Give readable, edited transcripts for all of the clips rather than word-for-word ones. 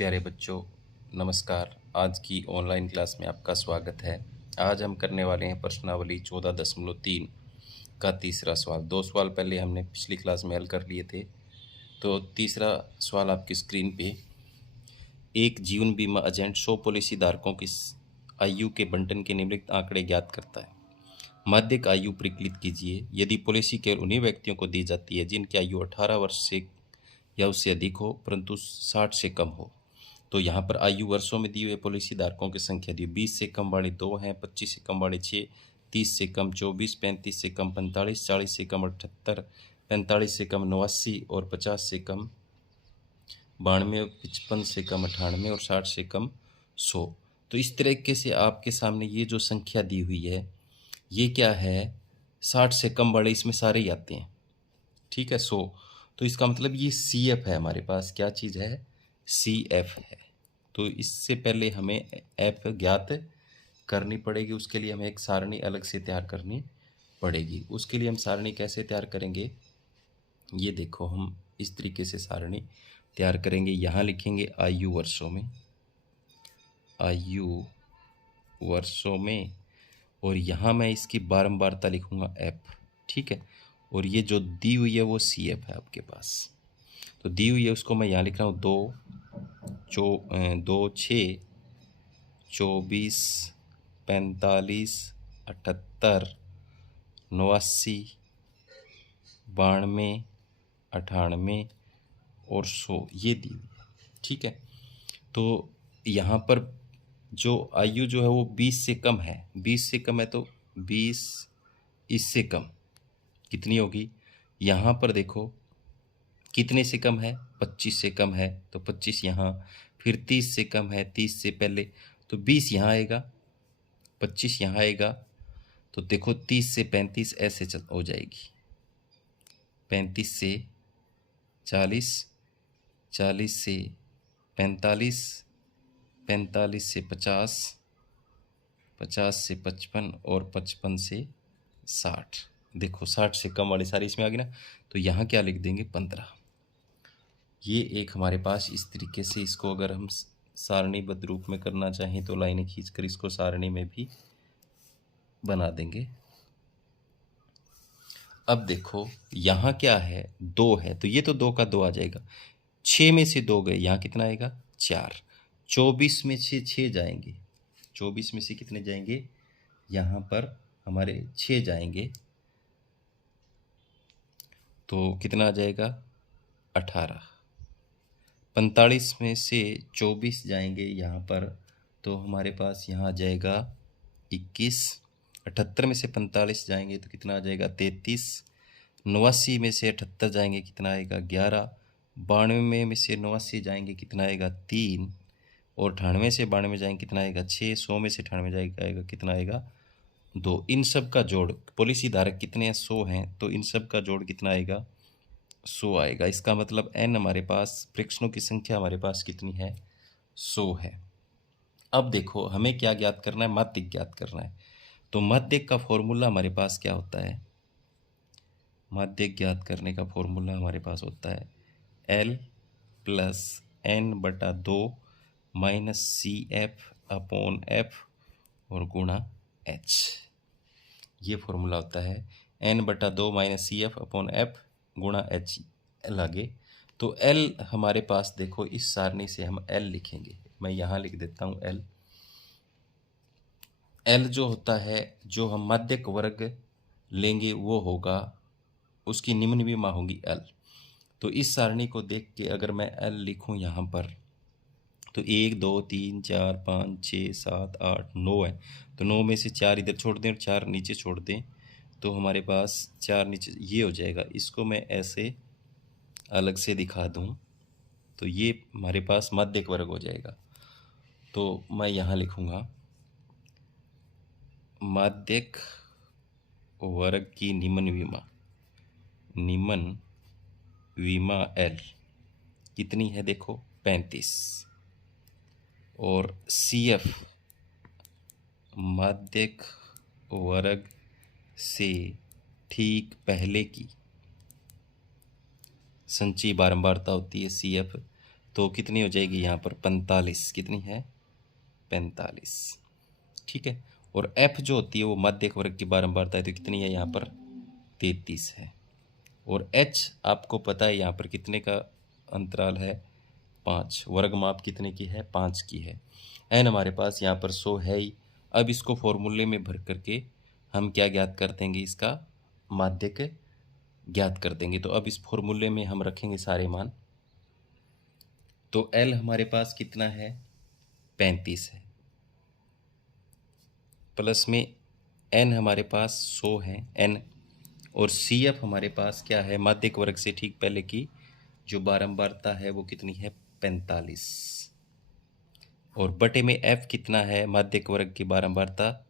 प्यारे बच्चों, नमस्कार। आज की ऑनलाइन क्लास में आपका स्वागत है। आज हम करने वाले हैं प्रश्नावली 14.3 का तीसरा सवाल। 2 सवाल पहले हमने पिछली क्लास में हल कर लिए थे। तो तीसरा सवाल आपकी स्क्रीन पे, एक जीवन बीमा एजेंट 100 पॉलिसी धारकों की आयु के बंटन के निम्नलिखित आंकड़े ज्ञात करता है। माध्यिक आयु परिकलित कीजिए। यदि पॉलिसी केवल उन्हीं व्यक्तियों को दी जाती है जिनकी आयु 18 वर्ष से या उससे अधिक हो परंतु 60 से कम हो, तो यहाँ पर आयु वर्षों में दी हुई पॉलिसी धारकों की संख्या दी। 20 से कम वाले 2 हैं, 25 से कम वाले 6, 30 से कम 24, 35 से कम 45, 40 से कम 78, 45 से कम 89 और 50 से कम 92, 55 से कम 98 और 60 से कम 100। तो इस तरीके से आपके सामने ये जो संख्या दी हुई है, ये क्या है, 60 से कम वाले इसमें सारे ही आते हैं, ठीक है, 100। तो इसका मतलब ये CF है, हमारे पास क्या चीज़ है, CF है। तो इससे पहले हमें F ज्ञात करनी पड़ेगी। उसके लिए हमें एक सारणी अलग से तैयार करनी पड़ेगी। उसके लिए हम सारणी कैसे तैयार करेंगे, ये देखो, हम इस तरीके से सारणी तैयार करेंगे। यहाँ लिखेंगे आयु वर्षों में, आयु वर्षों में, और यहाँ मैं इसकी बारंबारता लिखूँगा F, ठीक है। और ये जो दी हुई है वो CF है आपके पास। तो दी हुई है उसको मैं यहाँ लिख रहा हूँ 2, 6, 24, 45, 78, 89, 92, 98 और 100 ये दी हुई है, ठीक है। तो यहाँ पर जो आयु जो है वो 20 से कम है, 20 से कम है तो 20 इससे कम कितनी होगी, यहाँ पर देखो कितने से कम है, 25 से कम है तो 25 यहाँ, फिर 30 से कम है, 30 से पहले तो 20 यहाँ आएगा, 25 यहाँ आएगा। तो देखो 30 से 35 ऐसे चल हो जाएगी, 35 से 40, 40 से 45, 45 से 50, 50 से 55 और 55 से 60। देखो 60 से कम वाली सारी इसमें आ गई ना, तो यहाँ क्या लिख देंगे 15। ये एक हमारे पास इस तरीके से, इसको अगर हम सारणीबद्ध रूप में करना चाहें तो लाइनें खींचकर इसको सारणी में भी बना देंगे। अब देखो यहाँ क्या है, 2 है तो ये तो 2 का 2 आ जाएगा, 6 में से 2 गए, यहाँ कितना आएगा 4, 24 में से 6 जाएंगे, 24 में से कितने जाएंगे, यहाँ पर हमारे 6 जाएंगे तो कितना आ जाएगा 18, 45 में से 24 जाएंगे यहाँ पर तो हमारे पास यहाँ आ जाएगा 21, 78 में से 45 जाएंगे तो कितना आ जाएगा 33, 89 में से 78 जाएंगे कितना आएगा 11, 92 में से 89 जाएंगे कितना आएगा 3, और 98 से 92 जाएंगे कितना आएगा 6, 100 में से 98 जाएगा कितना आएगा 2। इन सब का जोड़, पॉलिसी धारक कितने हैं 100 हैं, तो इन सब का जोड़ कितना आएगा 100 आएगा। इसका मतलब n हमारे पास, प्रेक्षणों की संख्या हमारे पास कितनी है 100 है। अब देखो हमें क्या ज्ञात करना है, माध्यिक ज्ञात करना है। तो माध्यिक का फॉर्मूला हमारे पास क्या होता है, माध्यिक ज्ञात करने का फॉर्मूला हमारे पास होता है L plus N/2 minus CF/F और गुणा H। ये फॉर्मूला होता है N/2 माइनस CF/F गुणा H लगे। तो L हमारे पास देखो, इस सारणी से हम L लिखेंगे, मैं यहाँ लिख देता हूँ L। L जो होता है, जो हम माध्यिक वर्ग लेंगे वो होगा, उसकी निम्न विमा होगी L। तो इस सारणी को देख के अगर मैं L लिखूँ यहाँ पर, तो 1, 2, 3, 4, 5, 6, 7, 8, 9 है। तो 9 में से 4 इधर छोड़ दें और 4 नीचे छोड़ दें तो हमारे पास 4 नीचे ये हो जाएगा। इसको मैं ऐसे अलग से दिखा दूं तो ये हमारे पास माध्यिक वर्ग हो जाएगा। तो मैं यहाँ लिखूँगा माध्यिक वर्ग की निम्न विमा L कितनी है, देखो 35, और CF माध्यिक वर्ग से ठीक पहले की संचयी बारंबारता होती है CF तो कितनी हो जाएगी यहाँ पर 45, कितनी है 45, ठीक है। और एफ जो होती है वो माध्यक वर्ग की बारंबारता है, तो कितनी है यहाँ पर 33 है। और एच आपको पता है यहाँ पर कितने का अंतराल है 5, वर्ग माप कितने की है 5 की है। एन हमारे पास यहाँ पर 100 है ही। अब इसको फॉर्मूले में भर करके हम क्या ज्ञात कर देंगे, इसका माध्यक ज्ञात कर देंगे। तो अब इस फॉर्मूले में हम रखेंगे सारे मान। तो एल हमारे पास कितना है 35 है, प्लस में एन हमारे पास 100 है एन, और सी एफ हमारे पास क्या है माध्यक वर्ग से ठीक पहले की जो बारंबारता है वो कितनी है 45, और बटे में एफ कितना है माध्यक वर्ग की बारंबारता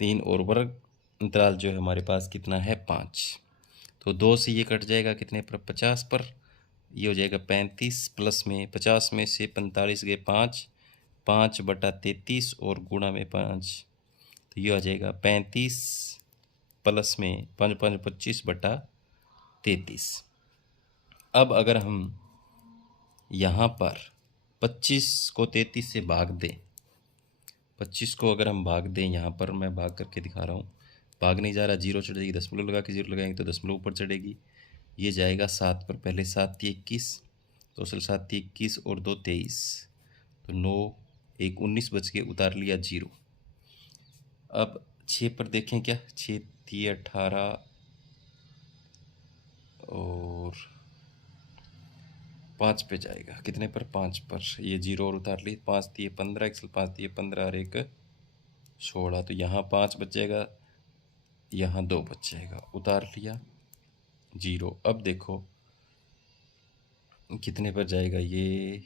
3, और वर्ग अंतराल जो है हमारे पास कितना है 5। तो 2 से ये कट जाएगा कितने पर 50 पर, ये हो जाएगा 35, प्लस में 50 में से 45 गए 5, 5/33 और गुणा में 5, तो ये आ जाएगा 35 प्लस में 5 5 25/33। अब अगर हम यहाँ पर 25 को 33 से भाग दें, 25 को अगर हम भाग दें, यहाँ पर मैं भाग करके दिखा रहा हूँ, भाग नहीं जा रहा, जीरो चढ़ जाएगी, दशमलव लगा के जीरो लगाएंगे तो दशमलव ऊपर चढ़ेगी, ये जाएगा 7 पर, पहले 7 × 21, तो असल 7 × 21 और 2 23, तो 9 1 19 बच के उतार लिया 0। अब 6 पर देखें, क्या 6 थी 18 और 5 पे जाएगा, कितने पर 5 पर, ये 0 और उतार ली, 5 थी 15, 105 थी 15 और 1 16, तो यहाँ 5 बच जाएगा, यहाँ 2 बच जाएगा, उतार लिया 0। अब देखो कितने पर जाएगा, ये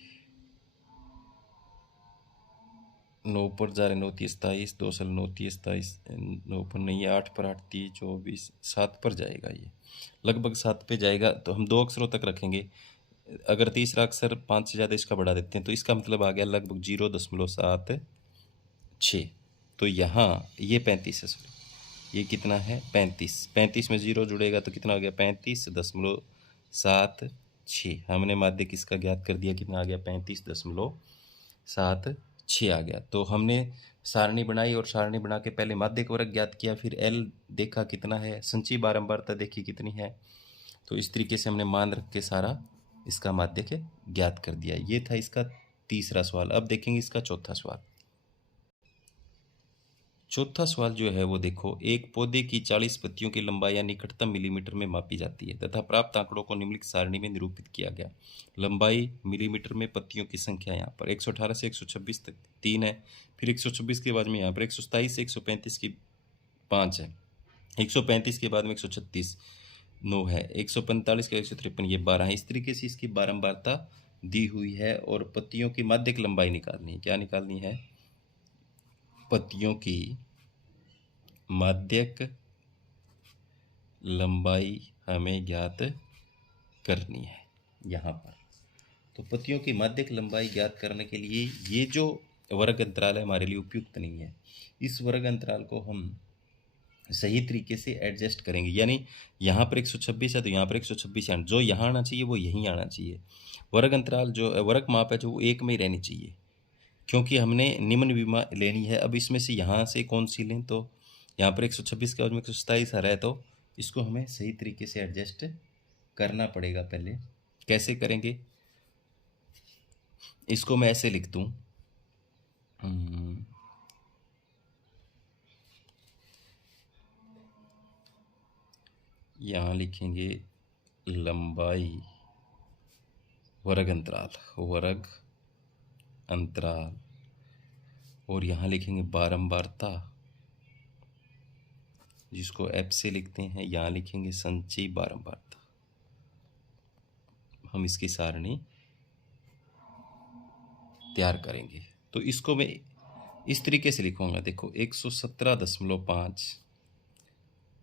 9 पर जा रहे, 9 × 27, 2 सल 9 × 27, 9 पर नहीं है, 8 पर 8 × 24, 7 पर जाएगा, ये लगभग 7 पे जाएगा। तो हम 2 अक्षरों तक रखेंगे, अगर तीसरा अक्षर 5 से ज़्यादा इसका बढ़ा देते हैं तो इसका मतलब आ गया लगभग 0.76। तो यहाँ ये 35 है, सॉरी ये कितना है 35, 35 में 0 जुड़ेगा तो कितना हो गया 35.76। हमने माध्यक किसका ज्ञात कर दिया, कितना आ गया 35.76 आ गया। तो हमने सारणी बनाई और सारणी बना के पहले माध्यक वर्ग ज्ञात किया, फिर एल देखा कितना है, संचयी बारंबारता देखी कितनी है, तो इस तरीके से हमने मान रख के सारा इसका माध्यक ज्ञात कर दिया। ये था इसका तीसरा सवाल। अब देखेंगे इसका चौथा सवाल। चौथा सवाल जो है वो देखो, एक पौधे की 40 पत्तियों की लंबाई या निकटतम मिलीमीटर में मापी जाती है तथा प्राप्त आंकड़ों को निम्नलिखित सारणी में निरूपित किया गया। लंबाई मिलीमीटर में, पत्तियों की संख्या यहाँ पर 118 से 126 तक 3 है, फिर 126 के बाद में यहाँ पर 127 से 135 की 5 है, 135 के बाद में 136 9 है, 145 का 153 ये 12 है। इस तरीके से इसकी बारंबारता दी हुई है और पत्तियों की माध्यक लंबाई निकालनी है। क्या निकालनी है, पत्तियों की माध्यक लंबाई हमें ज्ञात करनी है यहाँ पर। तो पत्तियों की माध्यक लंबाई ज्ञात करने के लिए ये जो वर्ग अंतराल है हमारे लिए उपयुक्त नहीं है, इस वर्ग अंतराल को हम सही तरीके से एडजस्ट करेंगे, यानी यहाँ पर 126 है तो यहाँ पर 126 है, जो यहाँ आना चाहिए वो यहीं आना चाहिए। वर्ग अंतराल जो वर्ग माप है जो वो एक में ही रहनी चाहिए, क्योंकि हमने निम्न विमा लेनी है। अब इसमें से यहाँ से कौन सी लें, तो यहाँ पर 126 के बाद में 127 आ रहा है, तो इसको हमें सही तरीके से एडजस्ट करना पड़ेगा। पहले कैसे करेंगे, इसको मैं ऐसे लिख दूँ, यहाँ लिखेंगे लंबाई वर्ग अंतराल, और यहाँ लिखेंगे बारंबारता जिसको एफ से लिखते हैं, यहाँ लिखेंगे संचयी बारंबारता। हम इसकी सारणी तैयार करेंगे, तो इसको मैं इस तरीके से लिखूंगा, देखो 117.5,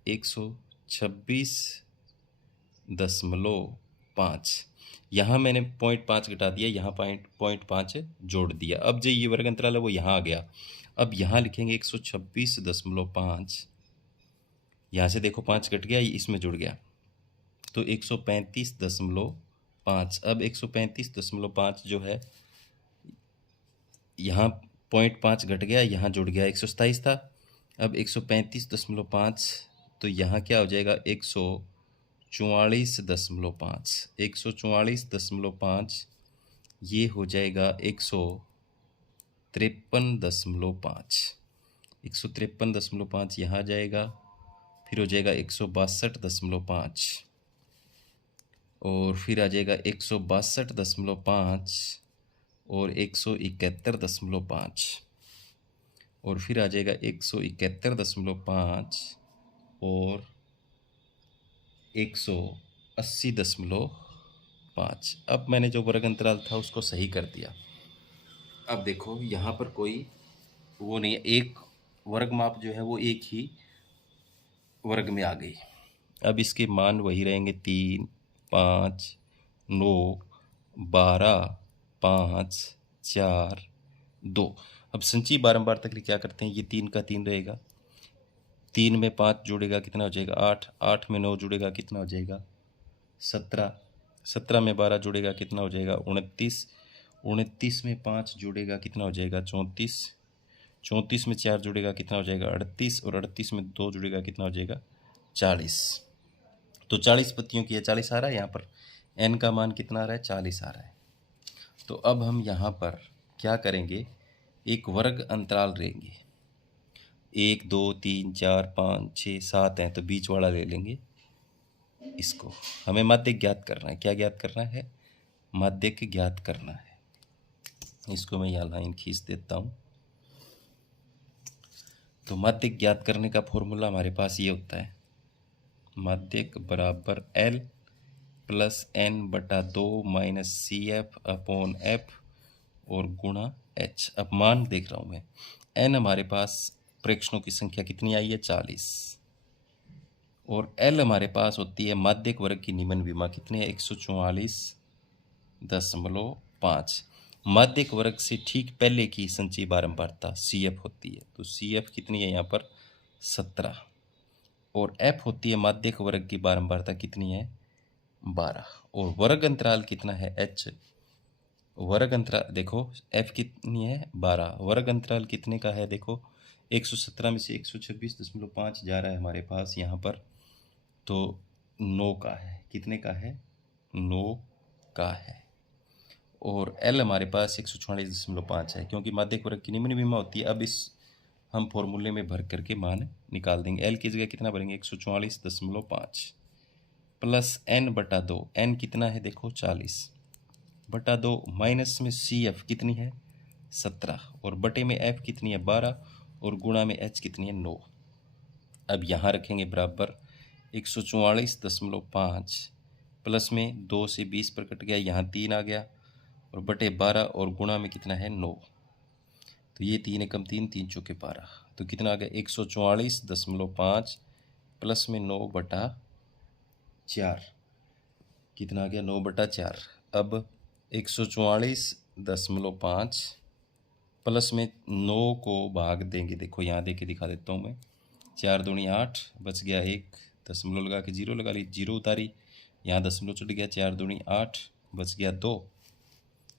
126.5, यहाँ मैंने 0.5 घटा दिया, यहाँ 0.5 जोड़ दिया। अब जो ये वर्ग अंतराल है वो यहाँ आ गया। अब यहाँ लिखेंगे 126.5, यहाँ से देखो 5 घट गया, ये इसमें जुड़ गया, तो 135.5 5। अब 135.5 जो है, यहाँ 0.5 घट गया, यहाँ जुड़ गया, 127 था। अब 135.5, तो यहाँ क्या हो जाएगा, 144.5। 144.5 ये हो जाएगा 153.5। 153.5 यहाँ जाएगा, फिर हो जाएगा 162.5, और फिर आ जाएगा 162.5 और 171.5, और फिर आ जाएगा 171.5 और 180.5। अब मैंने जो वर्ग अंतराल था उसको सही कर दिया। अब देखो यहाँ पर कोई वो नहीं है, एक वर्ग माप जो है वो एक ही वर्ग में आ गई। अब इसके मान वही रहेंगे, 3, 5, 9, 12, 5, 4, 2। अब संचयी बारंबारता के लिए क्या करते हैं, ये 3 का 3 रहेगा, 3 में 5 जुड़ेगा कितना हो जाएगा, 8, 8 में 9 जुड़ेगा कितना हो जाएगा, 17, 17 में 12 जुड़ेगा कितना हो जाएगा, 29, 29 में 5 जुड़ेगा कितना हो जाएगा, 34, 34 में 4 जुड़ेगा कितना हो जाएगा, 38, और 38 में 2 जुड़ेगा कितना हो जाएगा, 40। तो 40 पत्तियों की है, 40 आ रहा है यहाँ पर, n का मान कितना आ रहा है, 40 आ रहा है। तो अब हम यहाँ पर क्या करेंगे, एक वर्ग अंतराल लेंगे, 1, 2, 3, 4, 5, 6, 7 हैं, तो बीच वाला ले लेंगे इसको। हमें माध्यक ज्ञात करना है, क्या ज्ञात करना है, माध्यक ज्ञात करना है। इसको मैं यहाँ लाइन खींच देता हूँ। तो माध्यक ज्ञात करने का फॉर्मूला हमारे पास ये होता है, माध्यक बराबर L plus n/2 minus CF upon F और गुणा H। अब मान देख रहा हूँ मैं, n हमारे पास प्रेक्षणों की संख्या कितनी आई है, 40, और L हमारे पास होती है माध्यक वर्ग की निम्न विमा कितनी है, 144.5। माध्यक वर्ग से ठीक पहले की संचयी बारंबारता CF होती है, तो CF कितनी है यहाँ पर, 17, और F होती है माध्यक वर्ग की बारंबारता कितनी है, 12, और वर्ग अंतराल कितना है, H। वर्ग अंतराल देखो F कितनी है, 12, वर्ग अंतराल कितने का है, देखो 117 में से 126.5 जा रहा है हमारे पास यहाँ पर, तो 9 का है, कितने का है, 9 का है। और L हमारे पास 144.5 है, क्योंकि माध्यक वर्ग की निम्न विमा होती है। अब इस हम फॉर्मूले में भर करके मान निकाल देंगे। L की जगह कितना भरेंगे, 144.5 प्लस n/2, n कितना है देखो 40/2 माइनस में CF कितनी है, 17, और बटे में F कितनी है, 12, और गुणा में H कितनी है, 9। अब यहाँ रखेंगे बराबर 144.5 प्लस में 2 से 20 पर कट गया, यहाँ 3 आ गया, और बटे 12, और गुणा में कितना है, 9। तो ये 3 एकम 3, 3 चौके 12, तो कितना आ गया, 144.5 प्लस में 9/4, कितना आ गया, 9/4। अब 144.5 प्लस में 9 को भाग देंगे, देखो यहाँ दे के दिखा देता हूँ मैं, 4 दूनी 8, बच गया 1, दशमलव लगा के 0 लगा ली, 0 उतारी, यहाँ दशमलव चढ़ गया, 4 दूनी 8, बच गया 2,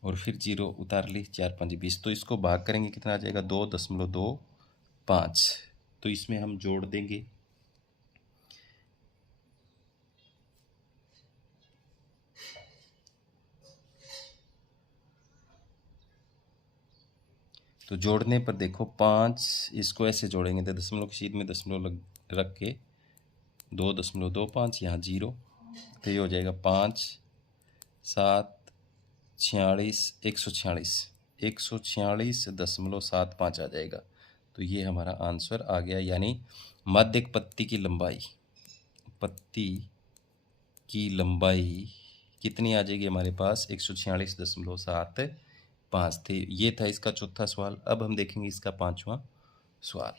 और फिर 0 उतार ली, 4 5 20। तो इसको भाग करेंगे कितना आ जाएगा, 2.25। तो इसमें हम जोड़ देंगे, तो जोड़ने पर देखो 5, इसको ऐसे जोड़ेंगे तो दशमलव की सीध में दशमलव रख के 2.25, यहाँ 0, तो ये हो जाएगा 5, 7, 46, 146.75 आ जाएगा। तो ये हमारा आंसर आ गया, यानी माध्यक पत्ती की लंबाई कितनी आ जाएगी हमारे पास, 146.75 थे। ये था इसका चौथा सवाल। अब हम देखेंगे इसका पांचवा सवाल।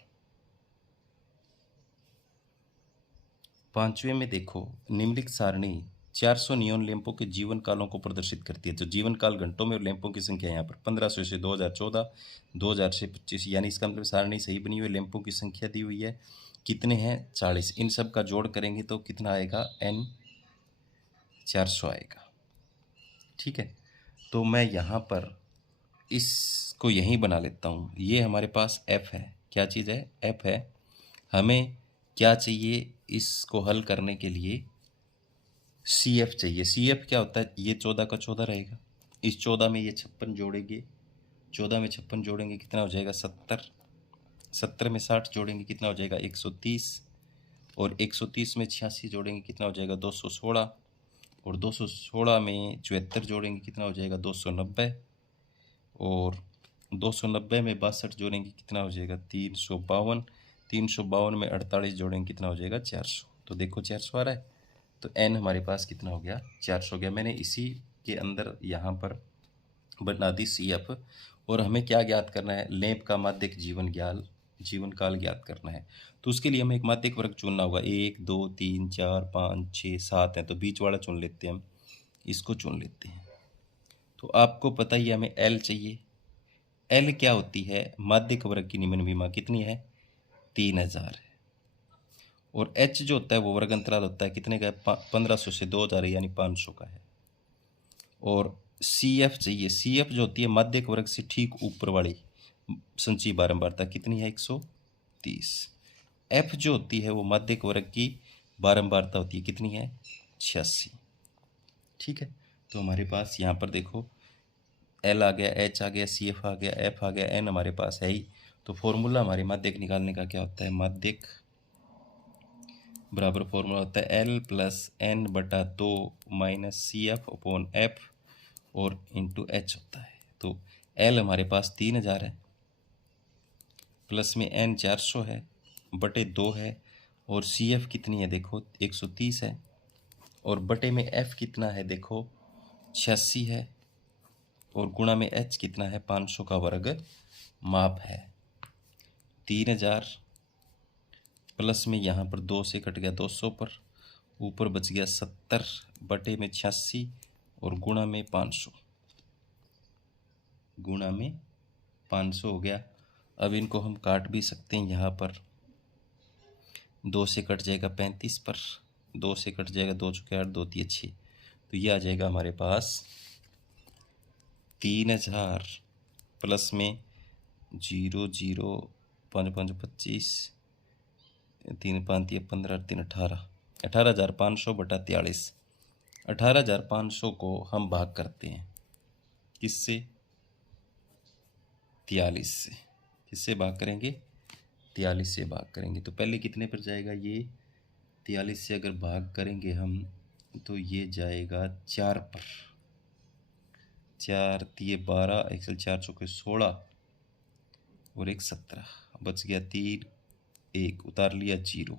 पांचवें में देखो, निम्नलिखित सारणी 400 नियोन लैंपों के जीवन कालों को प्रदर्शित करती है। तो जीवन काल घंटों में, और लैंपों की संख्या यहाँ पर 1500 से 2014, 2000 से 25, यानी इसका मतलब सारणी सही बनी हुई है। लैंपों की संख्या दी हुई है, कितने हैं, 40। इन सब का जोड़ करेंगे तो कितना आएगा, N 400 आएगा। ठीक है, तो मैं यहाँ पर इसको यहीं बना लेता हूँ। ये हमारे पास f है, क्या चीज़ है, f है। हमें क्या चाहिए इसको हल करने के लिए, CF चाहिए। CF क्या होता है, ये 14 का 14 रहेगा, इस 14 में ये 56 जोड़ेंगे, 14 में 56 जोड़ेंगे कितना हो जाएगा 70, 70 में 60 जोड़ेंगे कितना हो जाएगा 130, और 130 में 86 जोड़ेंगे कितना हो जाएगा 216, और 216 में 74 जोड़ेंगे कितना हो जाएगा 290, और 290 में 62 जोड़ेंगे कितना हो जाएगा 352, 352 में 48 जोड़ेंगे कितना हो जाएगा 400। तो देखो 400 आ रहा है, तो n हमारे पास कितना हो गया 400 हो गया। मैंने इसी के अंदर यहाँ पर बना दी CF। और हमें क्या ज्ञात करना है, लेप का माध्यक जीवन काल ज्ञात करना है। तो उसके लिए हमें एक माध्यक वर्ग चुनना होगा, 1 2 3 4 5 6 7 है, तो बीच वाला चुन लेते हैं हम, इसको चुन लेते हैं। तो आपको पता ही है हमें L चाहिए। L क्या होती है, माध्यक वर्ग की निम्न विमा कितनी है 3000 है, और H जो होता है वो वर्ग अंतराल होता है कितने का है 1500 से 2000 यानी 500 का है। और CF चाहिए, CF जो होती है माध्यक वर्ग से ठीक ऊपर वाली संचयी बारंबारता कितनी है 130। F जो होती है वो माध्यक वर्ग की बारंबारता होती है कितनी है 86। ठीक है, तो हमारे पास यहाँ पर देखो L आ गया, H आ गया, CF आ गया, F आ गया, N हमारे पास है ही। तो फॉर्मूला हमारे माध्यक निकालने का क्या होता है, माध्यक बराबर फॉर्मूला होता है L+N/2 minus CF upon F और इंटू H होता है। तो L हमारे पास 3000 है, प्लस में N 400 है, बटे 2 है, और CF कितनी है देखो 130 है, और बटे में F कितना है देखो 86 है, और गुणा में H कितना है 500 का वर्ग माप है। 3000 प्लस में यहाँ पर 2 से कट गया 200 पर, ऊपर बच गया 70 बटे में 86 और गुणा में 500, गुणा में 500 हो गया। अब इनको हम काट भी सकते हैं, यहाँ पर 2 से कट जाएगा 35 पर, 2 से कट जाएगा 2 चुके 8 2 3 6, तो ये आ जाएगा हमारे पास 3000 प्लस में 0 0 5 5 25 3 5 15 3 18, 18,500 बटा 43। 18,500 को हम भाग करते हैं किससे 43 से, किससे भाग करेंगे 43 से भाग करेंगे। तो पहले कितने पर जाएगा, ये 43 से अगर भाग करेंगे हम तो ये जाएगा 4 पर, 4 दिए 12, 1 से 4 चौके 16 और 1 17, बच गया 3 1, उतार लिया 0।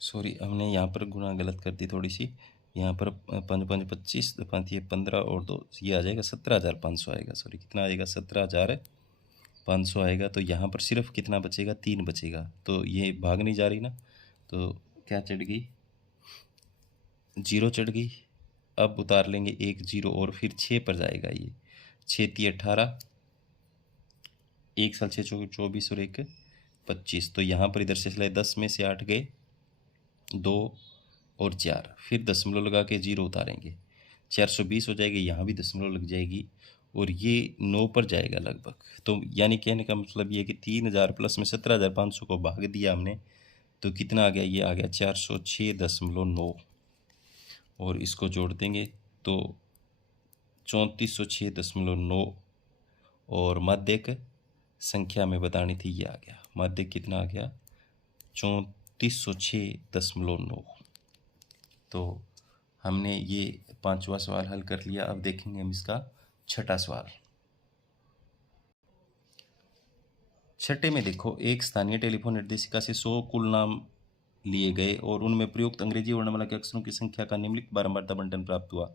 सॉरी, हमने यहाँ पर गुणा गलत कर दी थोड़ी सी, यहाँ पर 5 5 25 5 ये 15 और 2 ये आ जाएगा 17,500 आएगा, सॉरी कितना आएगा 17,500 आएगा। तो यहाँ पर सिर्फ कितना बचेगा 3 बचेगा, तो ये भाग नहीं जा रही ना, तो क्या चढ़ गई 0 चढ़ गई। अब उतार लेंगे 1 0 और फिर 6 पर जाएगा, ये 6 3 18, 1 साल 6 चौके 24 और 1 25, तो यहाँ पर इधर से चलाए 10 में से 8 गए 2 और 4, फिर दशमलव लगा के 0 उतारेंगे 420 हो जाएगी, यहाँ भी दशमलव लग जाएगी और ये 9 पर जाएगा लगभग। तो यानी कहने का मतलब ये कि 3000 प्लस में 17,500 को भाग दिया हमने, तो कितना आ गया, ये आ गया 406.9, और इसको जोड़ देंगे तो 3406.9, और माध्यक संख्या में बतानी थी, ये आ गया माध्यक कितना आ गया 3406.9। तो हमने ये 5वां सवाल हल कर लिया। अब देखेंगे हम इसका 6ठा सवाल। छठे में देखो, एक स्थानीय टेलीफोन निर्देशिका से 100 कुल नाम लिए गए और उनमें प्रयुक्त अंग्रेजी वर्णमाला के अक्षरों की संख्या का निम्नलिखित बारंबारता बंटन प्राप्त हुआ।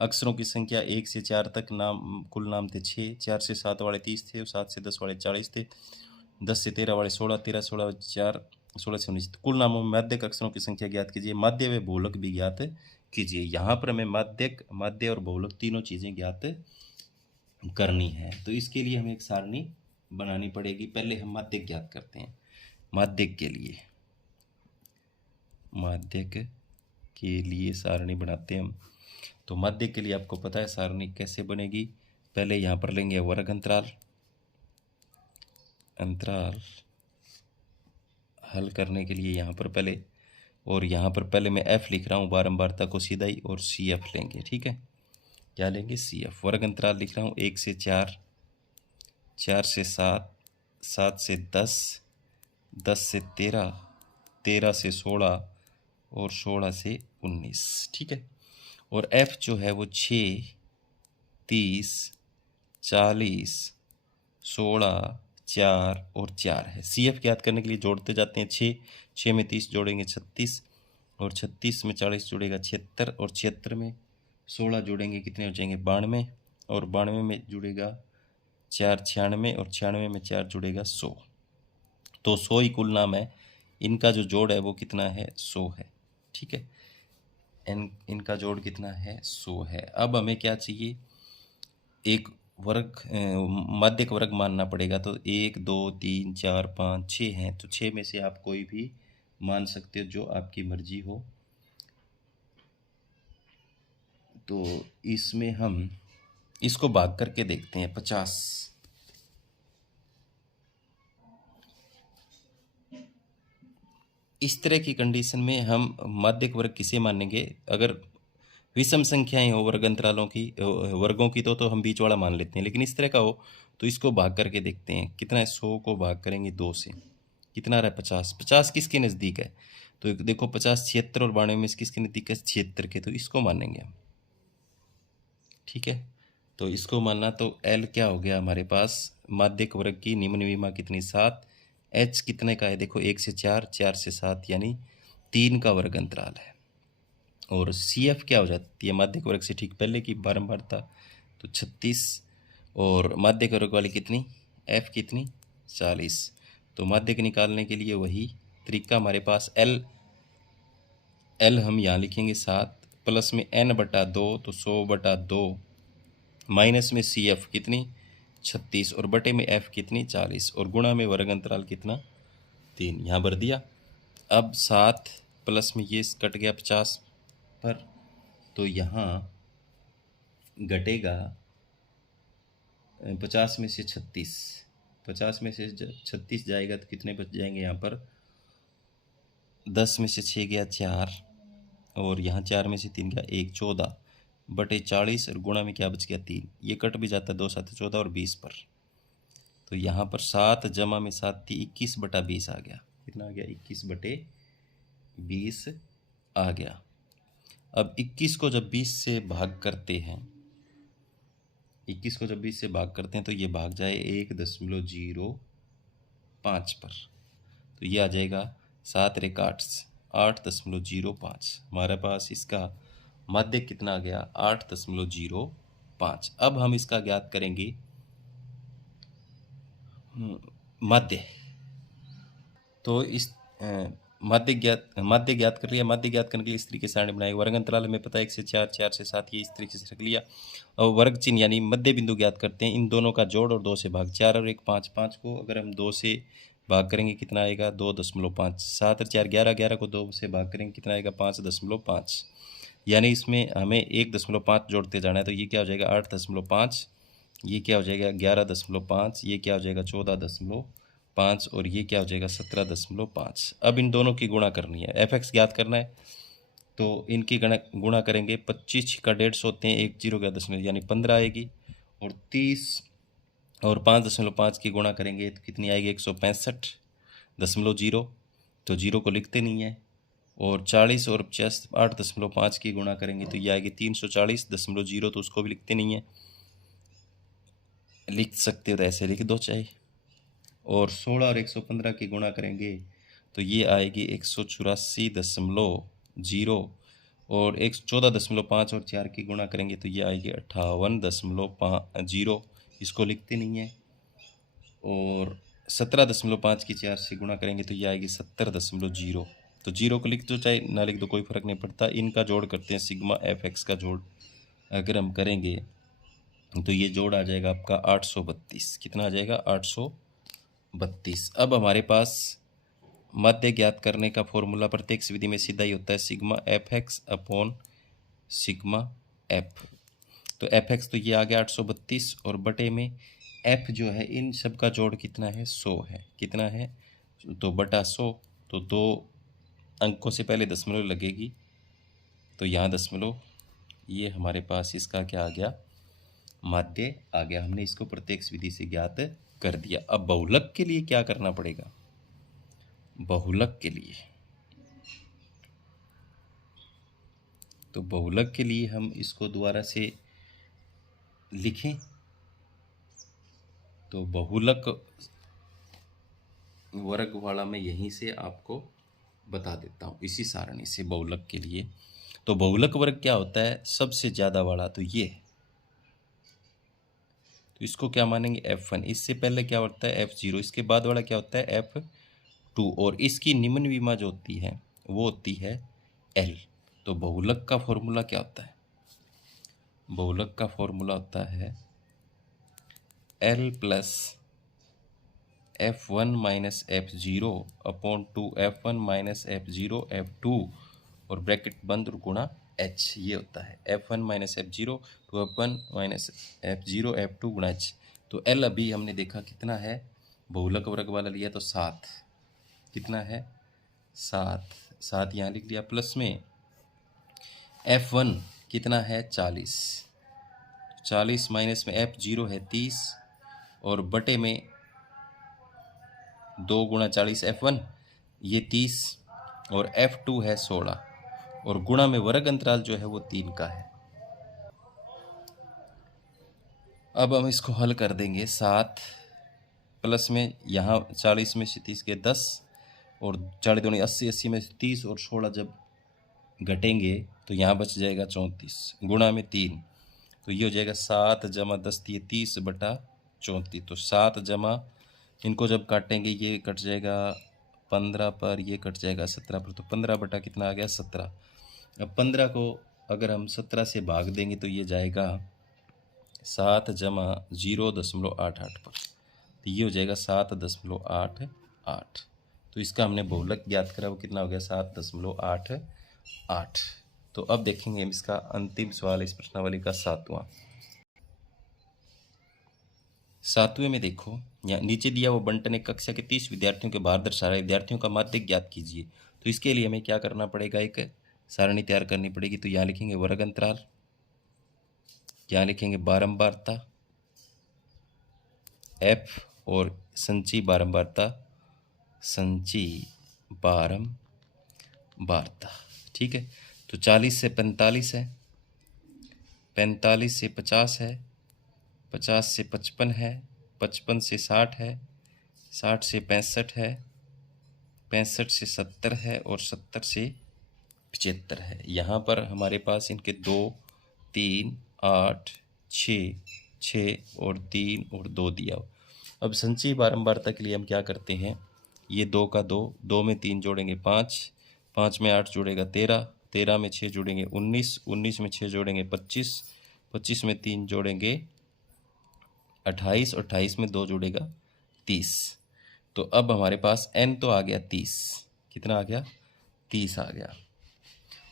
अक्षरों की संख्या 1 से 4 तक, नाम कुल नाम थे 6, 4 से 7 वाले 30 थे, और 7 से 10 वाले 40 थे, 10 से 13 वाले 16, 13 16 4 16 से 19। कुल नामों में माध्यक अक्षरों की संख्या ज्ञात कीजिए, माध्य व बहुलक भी ज्ञात कीजिए। यहाँ पर हमें माध्यक, माध्य और बहुलक तीनों चीज़ें ज्ञात करनी है। तो इसके लिए हमें एक सारणी बनानी पड़ेगी। पहले हम माध्यक ज्ञात करते हैं। माध्यक के लिए सारणी बनाते हैं हम। तो माध्यक के लिए आपको पता है सारणी कैसे बनेगी। पहले यहाँ पर लेंगे वर्ग अंतराल हल करने के लिए यहाँ पर पहले, और यहाँ पर पहले मैं f लिख रहा हूँ बारंबारता को सीधा ही, और CF लेंगे। ठीक है, क्या लेंगे? CF। वर्ग अंतराल लिख रहा हूँ 1 से 4, 4 से 7, 7 से 10, 10 से 13, 13 से 16 और 16 से 19। ठीक है, और F जो है वो 6, 30, 40, 16, 4 और 4 है। CF ज्ञात करने के लिए जोड़ते जाते हैं। 6 में 30 जोड़ेंगे 36, और 36 में 40 जुड़ेगा 76, और 76 में 16 जोड़ेंगे कितने हो जाएंगे? 92, और 92 में जुड़ेगा 4 96, और 96 में 4 जुड़ेगा 100। तो 100 ही कुल नाम है। इनका जो जोड़ है वो कितना है? 100 है। ठीक है, इनका जोड़ कितना है? 100 है। अब हमें क्या चाहिए? एक वर्ग माध्यक वर्ग मानना पड़ेगा। तो 1 2 3 4 5 6 हैं, तो 6 में से आप कोई भी मान सकते हो जो आपकी मर्जी हो। तो इसमें हम इसको भाग करके देखते हैं। 50, इस तरह की कंडीशन में हम माध्यक वर्ग किसे मानेंगे? अगर विषम संख्याएं हो वर्ग अंतरालों की, वर्गों की, तो हम बीच वाला मान लेते हैं। लेकिन इस तरह का हो तो इसको भाग करके देखते हैं कितना है। 100 को भाग करेंगे 2 से, कितना आ रहा है? 50। 50 किसके नज़दीक है? तो देखो 50 76 और 92 में से किसके नज़दीक है? 76 के। तो इसको मानेंगे हम। ठीक है, तो इसको मानना। तो L क्या हो गया हमारे पास? माध्यक वर्ग की निम्न विमा कितनी? 7। H कितने का है? देखो 1 से 4, 4 से 7, यानी 3 का वर्ग अंतराल है। और CF क्या हो जाती है माध्यक वर्ग से ठीक पहले की बारंबारता, तो 36, और माध्यक वर्ग वाली कितनी? F कितनी? 40। तो माध्यक निकालने के लिए वही तरीका हमारे पास। L हम यहाँ लिखेंगे 7, प्लस में n/2, तो 100/2, माइनस में CF कितनी? 36, और बटे में F कितनी? 40, और गुणा में वर्ग अंतराल कितना? 3। यहाँ भर दिया। अब 7 प्लस में ये कट गया 50 पर, तो यहाँ घटेगा 50 में से 36, 50 में से 36 जाएगा तो कितने बच जाएंगे यहाँ पर? 10 में से 6 गया 4, और यहाँ 4 में से 3 गया 1, 14 बटे 40, और गुणा में क्या बच गया? 3। ये कट भी जाता है, 2 7 14 और 20 पर। तो यहाँ पर 7 जमा में 7 थी, 21/20 आ गया। कितना आ गया? 21/20 आ गया। अब 21 को जब 20 से भाग करते हैं, 21 को जब 20 से भाग करते हैं तो ये भाग जाए 1.05 पर। तो ये आ जाएगा 7 रेख 8, 8.05। हमारे पास इसका माध्यक कितना आ गया? 8.05। अब हम इसका ज्ञात करेंगे माध्य। तो इस माध्य ज्ञात कर लिया। माध्य ज्ञात करने के लिए इस तरीके से सारणी बनाई। वर्ग अंतराल हमें पता है 1 से 4, 4 से 7, ये इस तरीके से रख लिया। और वर्ग चिन्ह यानी मध्य बिंदु ज्ञात करते हैं। इन दोनों का जोड़ और 2 से भाग, 4 और 1 5, 5 को अगर हम 2 से भाग करेंगे कितना आएगा? 2.5। 7 और 4 11, 11 को 2 से भाग करेंगे कितना आएगा? 5.5। यानी इसमें हमें 1.5 जोड़ते जाना है। तो ये क्या हो जाएगा? 8.5। ये क्या हो जाएगा? 11.5। ये क्या हो जाएगा? 14.5, और ये क्या हो जाएगा? 17.5। अब इन दोनों की गुणा करनी है, FX ज्ञात करना है। तो इनकी गुणा करेंगे। 25 का 150 होते हैं, 1 0 का 10 यानी 15 आएगी। और 30 और 5.5 की गुणा करेंगे तो कितनी आएगी? 165.0। तो 0 को लिखते नहीं है। और 40 और 8.5 की गुणा करेंगे तो ये आएगी 340.0, तो उसको भी लिखते नहीं है। लिख सकते हो तो ऐसे लिख दो चाहे। और 16 और 115 की गुणा करेंगे तो ये आएगी 184.0, और 14.5 और 4 की गुणा करेंगे तो ये आएगी 58.0, इसको लिखते नहीं है। और 17.5 की 4 से गुणा करेंगे तो ये आएगी 70.0। तो 0 को लिख दो चाहे ना लिख दो, कोई फ़र्क नहीं पड़ता। इनका जोड़ करते हैं, सिग्मा FX का जोड़ अगर हम करेंगे तो ये जोड़ आ जाएगा आपका 832। कितना आ जाएगा? 832। अब हमारे पास माध्य ज्ञात करने का फॉर्मूला प्रत्यक्ष विधि में सीधा ही होता है, sigma F x upon sigma F. तो एफ एक्स तो ये आ गया 832 और बटे में एफ जो है इन सब का जोड़ कितना है? 100 है। कितना है? तो बटा 100। तो 2 अंकों से पहले दशमलव लगेगी, तो यहाँ दशमलव, ये हमारे पास इसका क्या आ गया? माध्य आ गया। हमने इसको प्रत्यक्ष विधि से ज्ञात कर दिया। अब बहुलक के लिए क्या करना पड़ेगा? बहुलक के लिए, तो बहुलक के लिए हम इसको दोबारा से लिखें। तो बहुलक वर्ग वाला मैं यहीं से आपको बता देता हूँ, इसी सारणी से बहुलक के लिए। तो बहुलक वर्ग क्या होता है? सबसे ज़्यादा वाला तो ये, तो इसको क्या मानेंगे? F1। इससे पहले क्या होता है? F0। इसके बाद वाला क्या होता है? F2। और इसकी निम्न विमा जो होती है वो होती है L। तो बहुलक का फॉर्मूला क्या होता है? बहुलक का फॉर्मूला होता है L plus F1 minus F0 upon 2 F1 minus F0 F2 और ब्रैकेट बंद और गुणा H। ये होता है F1 minus F0 2 F1 minus F0 F2 गुणा H। तो L अभी हमने देखा कितना है? बहुलक वर्ग वाला लिया तो 7। कितना है? 7। 7 यहाँ लिख लिया। प्लस में F1 कितना है? 40। 40 माइनस में F0 है 30 और बटे में 2 गुणा 40 F1, ये 30 और F2 है 16 और गुणा में वर्ग अंतराल जो है वो 3 का है। अब हम इसको हल कर देंगे। 7 प्लस में यहाँ 40 में से 30 के 10 और 40 दूनी 80, 80 में से 30 और 16 जब घटेंगे तो यहाँ बच जाएगा 34 गुणा में 3। तो ये हो जाएगा 7 जमा 10 ये 30 बटा 34। तो 7 जमा, इनको जब काटेंगे ये कट जाएगा 15 पर, ये कट जाएगा 17 पर। तो 15 बटा कितना आ गया? 17। अब 15 को अगर हम 17 से भाग देंगे तो ये जाएगा 7 जमा 0.88 पर। तो ये हो जाएगा 7.88। तो इसका हमने बहुलक ज्ञात करा, वो कितना हो गया? 7.88। तो अब देखेंगे हम इसका अंतिम सवाल, इस प्रश्नावली का 7वां। 7वें में देखो, यहाँ नीचे दिया वो बंटन एक कक्षा के 30 विद्यार्थियों के बाहर दर्शा रहा है। विद्यार्थियों का माध्य ज्ञात कीजिए। तो इसके लिए हमें क्या करना पड़ेगा? एक सारणी तैयार करनी पड़ेगी। तो यहाँ लिखेंगे वर्ग अंतराल, यहाँ लिखेंगे बारंबारता F और संचयी बारंबारता, संचयी बारंबारता। ठीक है। तो 40 से 45 है, 45 से 50 है, 50 से 55 है, 55 से 60 है, 60 से 65 है, 65 से 70 है और 70 से 75 है। यहाँ पर हमारे पास इनके 2 3 8 6 6 और 3 और 2 दिया हो। अब संचयी बारंबारता के लिए हम क्या करते हैं? ये 2 का 2, 2 में 3 जोड़ेंगे 5, 5 में 8 जोड़ेगा 13, 13 में 6 जोड़ेंगे 19, 19 में 6 जोड़ेंगे 25, 25 में 3 जोड़ेंगे 28 और 28 में 2 जोड़ेगा 30। तो अब हमारे पास n तो आ गया 30। कितना आ गया? 30 आ गया।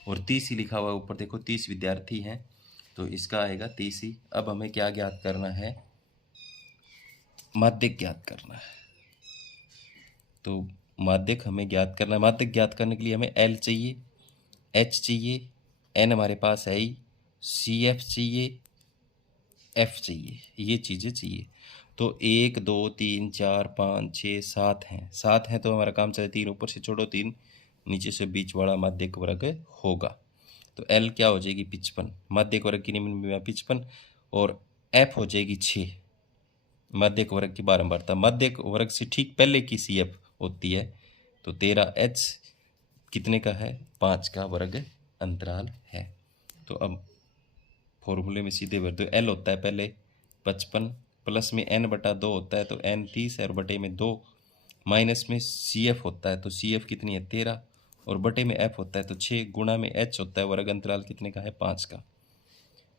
और 30 ही लिखा हुआ है ऊपर, देखो 30 विद्यार्थी हैं तो इसका आएगा 30 ही। अब हमें क्या ज्ञात करना है? माध्यक ज्ञात करना है। तो माध्यक हमें ज्ञात करना है। माध्यक ज्ञात करने के लिए हमें L चाहिए, H चाहिए, N हमारे पास है ही, CF चाहिए, F चाहिए, ये चीज़ें चाहिए। तो 1 2 3 4 5 6 7 हैं। 7 हैं तो हमारा काम चले, 3 ऊपर से छोड़ो, 3 नीचे से, बीच वाला माध्यक वर्ग होगा। तो L क्या हो जाएगी? 55। माध्यक वर्ग की निम्न विमा 55 और F हो जाएगी 6। माध्यक वर्ग की बारंबारता माध्यक वर्ग से ठीक पहले की CF होती है। तो 13H कितने का है? 5 का वर्ग अंतराल है। तो अब फॉर्मूले में सीधे भर दो। L होता है पहले 55 प्लस में n बटा 2 होता है तो n 30 है और बटे में 2, माइनस में CF होता है तो CF कितनी है? 13 और बटे में F होता है तो 6 गुणा में H होता है वर्ग अंतराल कितने का है? 5 का।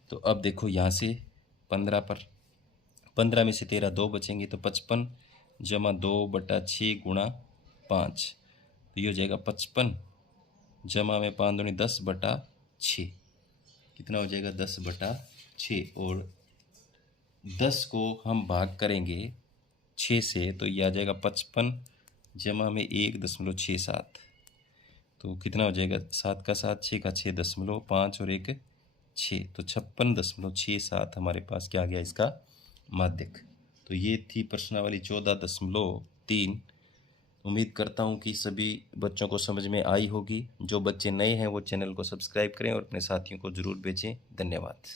तो अब देखो यहाँ से 15 पर। 15 में से 13 2 बचेंगे तो 55 जमा 2/6 गुणा 5, तो ये हो जाएगा 55 जमा में 5 दूनी 10/6, कितना हो जाएगा 10/6। और 10 को हम भाग करेंगे 6 से तो ये आ जाएगा 55 जमा में 1.67, तो कितना हो जाएगा 7 का 7, 6 का 6, 5 और 1 6, तो 56.67 हमारे पास क्या आ गया इसका माध्यक। तो ये थी प्रश्नावली 14.3। उम्मीद करता हूँ कि सभी बच्चों को समझ में आई होगी। जो बच्चे नए हैं वो चैनल को सब्सक्राइब करें और अपने साथियों को ज़रूर भेजें। धन्यवाद।